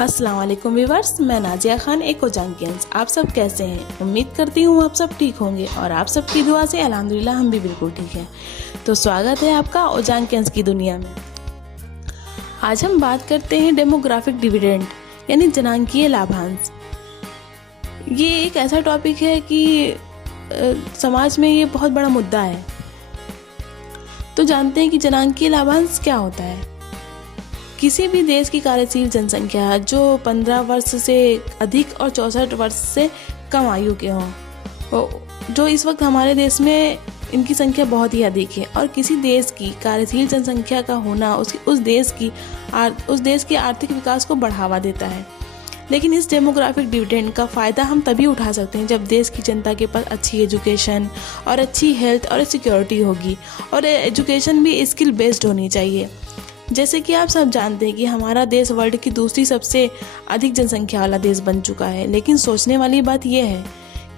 अस्सलाम वालेकुम व्यूअर्स, मैं नाजिया खान एक ओजांकियंस। आप सब कैसे हैं? उम्मीद करती हूँ आप सब ठीक होंगे और आप सबकी दुआ से अल्हम्दुलिल्लाह हम भी बिल्कुल ठीक हैं। तो स्वागत है आपका ओजांकियंस की दुनिया में। आज हम बात करते हैं डेमोग्राफिक डिविडेंड यानी जनांकीय लाभांश। ये एक ऐसा टॉपिक है कि समाज में ये बहुत बड़ा मुद्दा है। तो जानते हैं कि जनांकीय लाभांश क्या होता है। किसी भी देश की कार्यशील जनसंख्या जो 15 वर्ष से अधिक और 64 वर्ष से कम आयु के हों, जो इस वक्त हमारे देश में इनकी संख्या बहुत ही अधिक है, और किसी देश की कार्यशील जनसंख्या का होना उस देश के आर्थिक विकास को बढ़ावा देता है। लेकिन इस डेमोग्राफिक डिविडेंड का फ़ायदा हम तभी उठा सकते हैं जब देश की जनता के पास अच्छी एजुकेशन और अच्छी हेल्थ और सिक्योरिटी होगी, और एजुकेशन भी स्किल बेस्ड होनी चाहिए। जैसे कि आप सब जानते हैं कि हमारा देश वर्ल्ड की दूसरी सबसे अधिक जनसंख्या वाला देश बन चुका है। लेकिन सोचने वाली बात यह है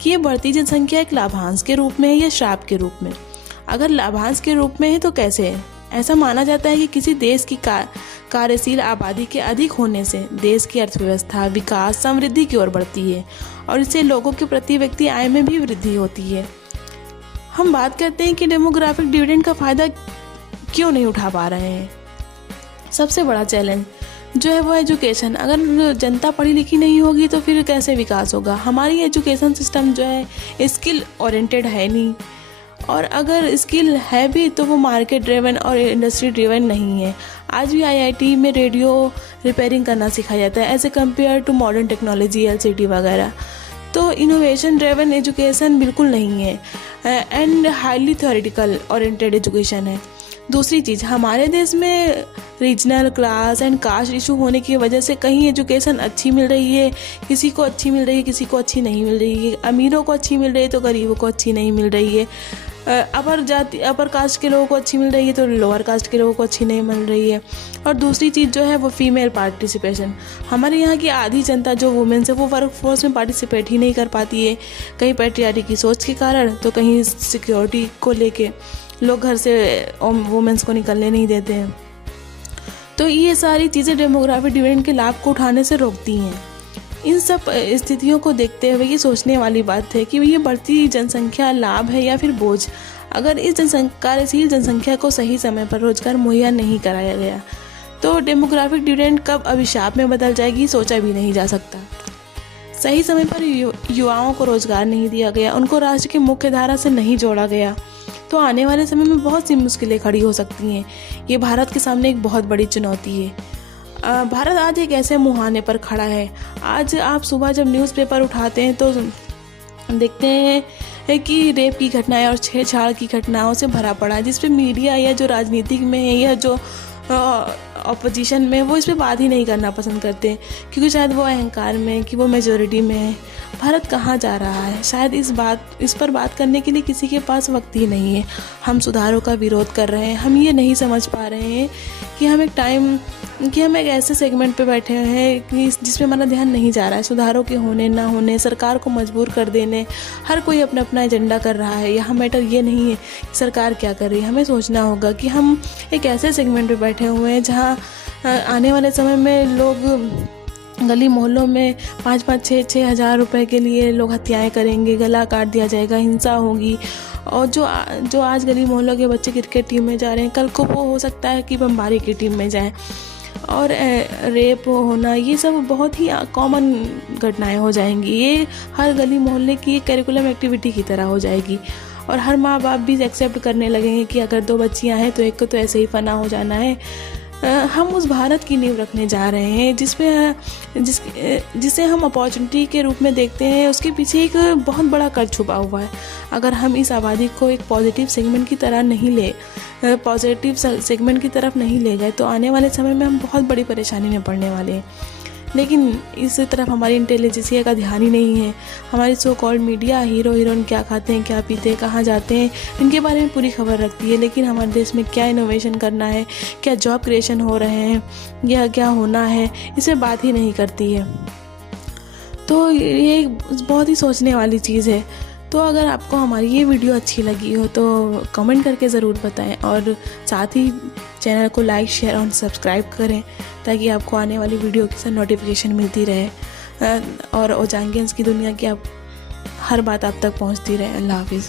कि ये बढ़ती जनसंख्या एक लाभांश के रूप में है या श्राप के रूप में। अगर लाभांश के रूप में है तो कैसे है? ऐसा माना जाता है कि किसी देश की कार्यशील आबादी के अधिक होने से देश की अर्थव्यवस्था, विकास, समृद्धि की ओर बढ़ती है, और इससे लोगों के प्रति व्यक्ति आय में भी वृद्धि होती है। हम बात करते हैं कि डेमोग्राफिक डिविडेंड का फ़ायदा क्यों नहीं उठा पा रहे हैं। सबसे बड़ा चैलेंज जो है वो एजुकेशन। अगर जनता पढ़ी लिखी नहीं होगी तो फिर कैसे विकास होगा। हमारी एजुकेशन सिस्टम जो है स्किल ओरिएंटेड है नहीं, और अगर स्किल है भी तो वो मार्केट ड्रिवन और इंडस्ट्री ड्रिवन नहीं है। आज भी आईआईटी में रेडियो रिपेयरिंग करना सिखाया जाता है as a compare to modern technology, LCD वगैरह। तो इनोवेशन ड्रिवन एजुकेशन बिल्कुल नहीं है, and highly theoretical oriented education है। दूसरी चीज़, हमारे देश में regional, class and caste issue होने की वजह से कहीं एजुकेशन अच्छी मिल रही है, किसी को अच्छी मिल रही है, किसी को अच्छी नहीं मिल रही है। अमीरों को अच्छी मिल रही है तो गरीबों को अच्छी नहीं मिल रही है। अपर कास्ट के लोगों को अच्छी मिल रही है तो लोअर कास्ट के लोगों को अच्छी नहीं मिल रही है। और दूसरी चीज़ जो है वो फीमेल पार्टिसिपेशन। हमारे यहाँ की आधी जनता जो वुमेन्स है वो वर्क फोर्स में पार्टिसिपेट ही नहीं कर पाती है, कहीं पैट्रियार्की की सोच के कारण, तो कहीं सिक्योरिटी को लेके लोग घर से वुमेन्स को निकलने नहीं देते हैं। तो ये सारी चीज़ें डेमोग्राफिक डिविडेंड के लाभ को उठाने से रोकती हैं। इन सब स्थितियों को देखते हुए ये सोचने वाली बात है कि ये बढ़ती जनसंख्या लाभ है या फिर बोझ। अगर इस कार्यशील जनसंख्या को सही समय पर रोजगार मुहैया नहीं कराया गया तो डेमोग्राफिक डिविडेंड कब अभिशाप में बदल जाएगी सोचा भी नहीं जा सकता। सही समय पर युवाओं को रोजगार नहीं दिया गया, उनको राष्ट्र की मुख्य धारा से नहीं जोड़ा गया, तो आने वाले समय में बहुत सी मुश्किलें खड़ी हो सकती हैं। ये भारत के सामने एक बहुत बड़ी चुनौती है। भारत आज एक ऐसे मुहाने पर खड़ा है। आज आप सुबह जब न्यूज़पेपर उठाते हैं तो देखते हैं कि रेप की घटनाएं और छेड़छाड़ की घटनाओं से भरा पड़ा है, जिस पे मीडिया या जो राजनीतिक में है या जो ऑपोजिशन में वो इस पर बात ही नहीं करना पसंद करते, क्योंकि शायद वो अहंकार में कि वो मेजॉरिटी में है। भारत कहाँ जा रहा है, शायद इस पर बात करने के लिए किसी के पास वक्त ही नहीं है। हम सुधारों का विरोध कर रहे हैं। हम ये नहीं समझ पा रहे हैं कि हम एक ऐसे सेगमेंट पे बैठे हैं कि जिसमें हमारा ध्यान नहीं जा रहा है। सुधारों के होने ना होने, सरकार को मजबूर कर देने, हर कोई अपना अपना एजेंडा कर रहा है। यहाँ मैटर ये नहीं है कि सरकार क्या कर रही है। हमें सोचना होगा कि हम एक ऐसे सेगमेंट पे बैठे हुए हैं जहाँ आने वाले समय में लोग गली मोहल्लों में 5-5, 6-6 हज़ार रुपए के लिए लोग हत्याएं करेंगे, गला काट दिया जाएगा, हिंसा होगी। और जो आज गली मोहल्लों के बच्चे क्रिकेट टीम में जा रहे हैं, कल को वो हो सकता है कि बमबारी की टीम में जाएं। और रेप होना, ये सब बहुत ही कॉमन घटनाएं हो जाएंगी। ये हर गली मोहल्ले की एक करिकुलम एक्टिविटी की तरह हो जाएगी, और हर माँ बाप भी एक्सेप्ट करने लगेंगे कि अगर 2 बच्चियाँ हैं तो एक को तो ऐसे ही फना हो जाना है। हम उस भारत की नींव रखने जा रहे हैं जिसे हम अपॉर्चुनिटी के रूप में देखते हैं। उसके पीछे एक बहुत बड़ा कर छुपा हुआ है। अगर हम इस आबादी को एक पॉजिटिव सेगमेंट की तरफ नहीं ले गए तो आने वाले समय में हम बहुत बड़ी परेशानी में पड़ने वाले हैं। लेकिन इस तरफ हमारी इंटेलिजेंसिया का ध्यान ही नहीं है। हमारी so called media hero heroine क्या खाते हैं, क्या पीते हैं, कहाँ जाते हैं, इनके बारे में पूरी खबर रखती है। लेकिन हमारे देश में क्या इनोवेशन करना है, क्या जॉब क्रिएशन हो रहे हैं या क्या होना है, इसे बात ही नहीं करती है। तो ये बहुत ही सोचने वाली चीज़ है। तो अगर आपको हमारी ये वीडियो अच्छी लगी हो तो कमेंट करके ज़रूर बताएं और साथ ही चैनल को लाइक, शेयर और सब्सक्राइब करें ताकि आपको आने वाली वीडियो की नोटिफिकेशन मिलती रहे और ओजांग गेम्स की दुनिया की आप हर बात आप तक पहुंचती रहे। अल्लाह हाफिज़।